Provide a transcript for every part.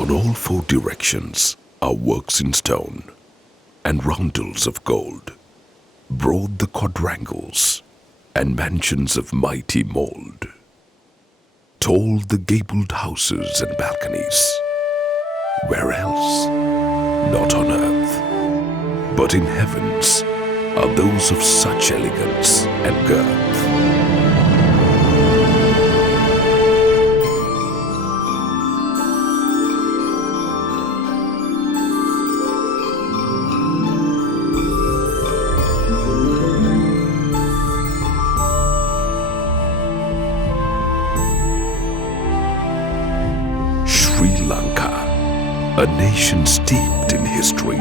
On all four directions are works in stone and roundels of gold, broad the quadrangles and mansions of mighty mould, tall the gabled houses and balconies. Where else? Not on earth, but in heavens are those of such elegance and girth. Sri Lanka, a nation steeped in history.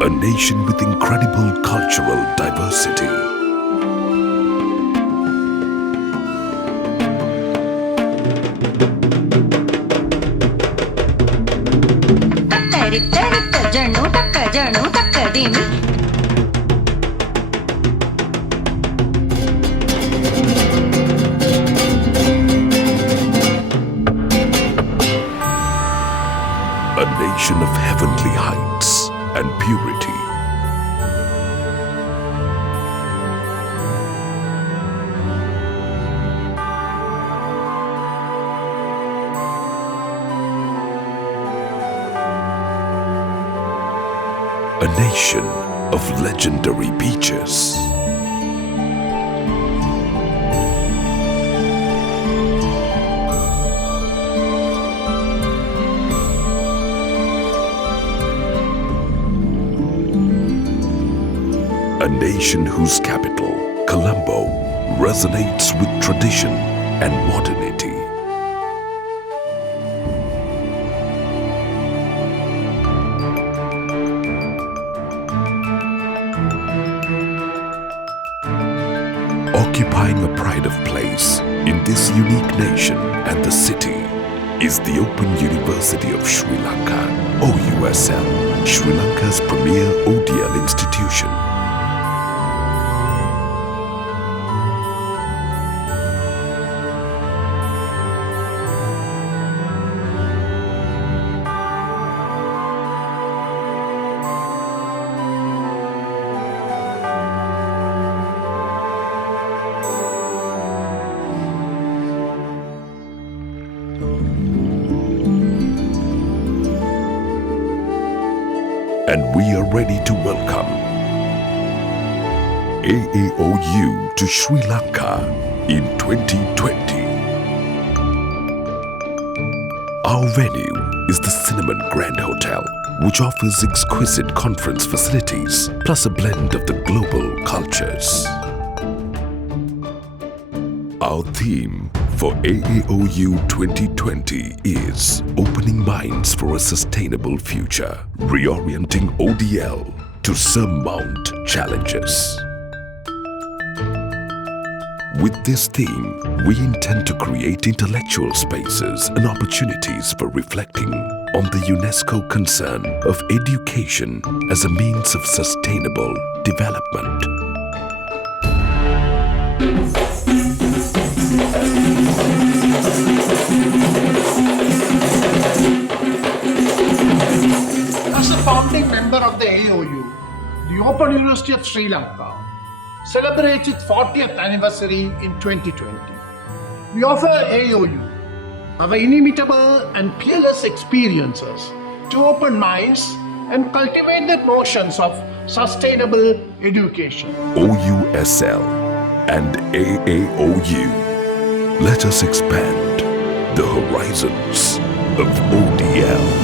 A nation with incredible cultural diversity. A nation of heavenly heights and purity. A nation of legendary beaches. A nation whose capital, Colombo, resonates with tradition and modernity. Occupying a pride of place in this unique nation and the city is the Open University of Sri Lanka, OUSL, Sri Lanka's premier ODL institution. And we are ready to welcome AAOU to Sri Lanka in 2020. Our venue is the Cinnamon Grand Hotel, which offers exquisite conference facilities plus a blend of the global cultures. Our theme for AAOU 2020 is Opening Minds for a Sustainable Future, reorienting ODL to surmount challenges. With this theme, we intend to create intellectual spaces and opportunities for reflecting on the UNESCO concern of education as a means of sustainable development. As a founding member of the AAOU, the Open University of Sri Lanka celebrates its 40th anniversary in 2020. We offer AAOU our inimitable and peerless experiences to open minds and cultivate the notions of sustainable education. OUSL and AAOU. Let us expand the horizons of ODL.